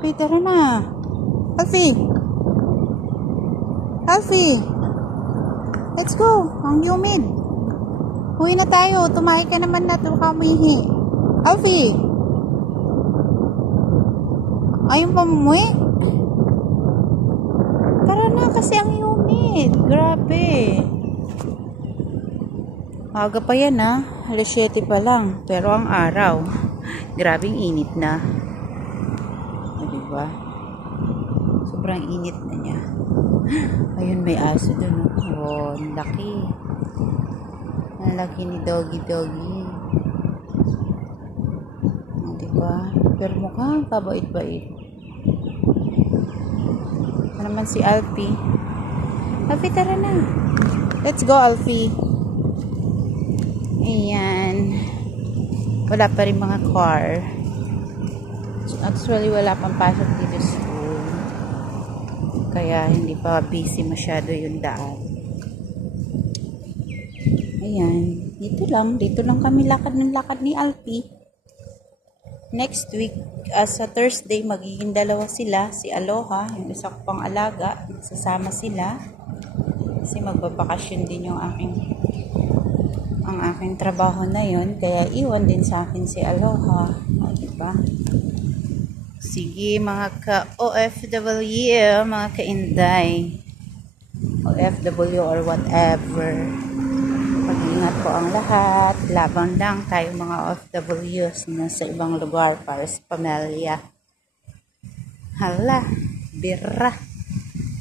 Okay, tara na. Alfie! Alfie! Let's go! Ang humid. Uwi na tayo. Tumahi ka naman na. Ito ka umihi. Alfie! Ayun pa umuwi? Tara na kasi ang humid. Grabe. Aga pa yan ha. Alas 7 pa lang. Pero ang araw, grabing init na. O, diba? Sobrang init na niya. Ayun, may aso dun. Oh, ang laki. Ang laki ni Doggy. O, diba? Pero mukhang kabait-bait. Ito naman si Alfie. Alfie, tara na. Let's go, Alfie. Ayan. Wala pa rin mga car. Actually, wala pang pasok dito sa school. Kaya hindi pa busy masyado yung daan. Ayan. Dito lang kami lakad ni Alfie. Next week, sa Thursday, magiging dalawa sila. Si Aloha, yung isa ko pang alaga. Sasama sila. Kasi magbabakasyon din yung ang aking trabaho na yun. Kaya iwan din sa akin si Aloha. O, diba? Sige, mga ka-OFW, mga ka-Inday. OFW or whatever. Pag-ingat po ang lahat. Laban lang tayo mga OFWs na sa ibang lugar para sa pamilya. Hala, birra.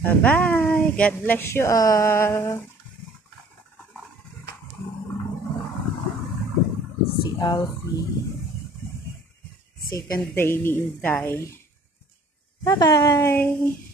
Bye-bye. God bless you all. Si Alfie. Second day ni Inday. Bye-bye.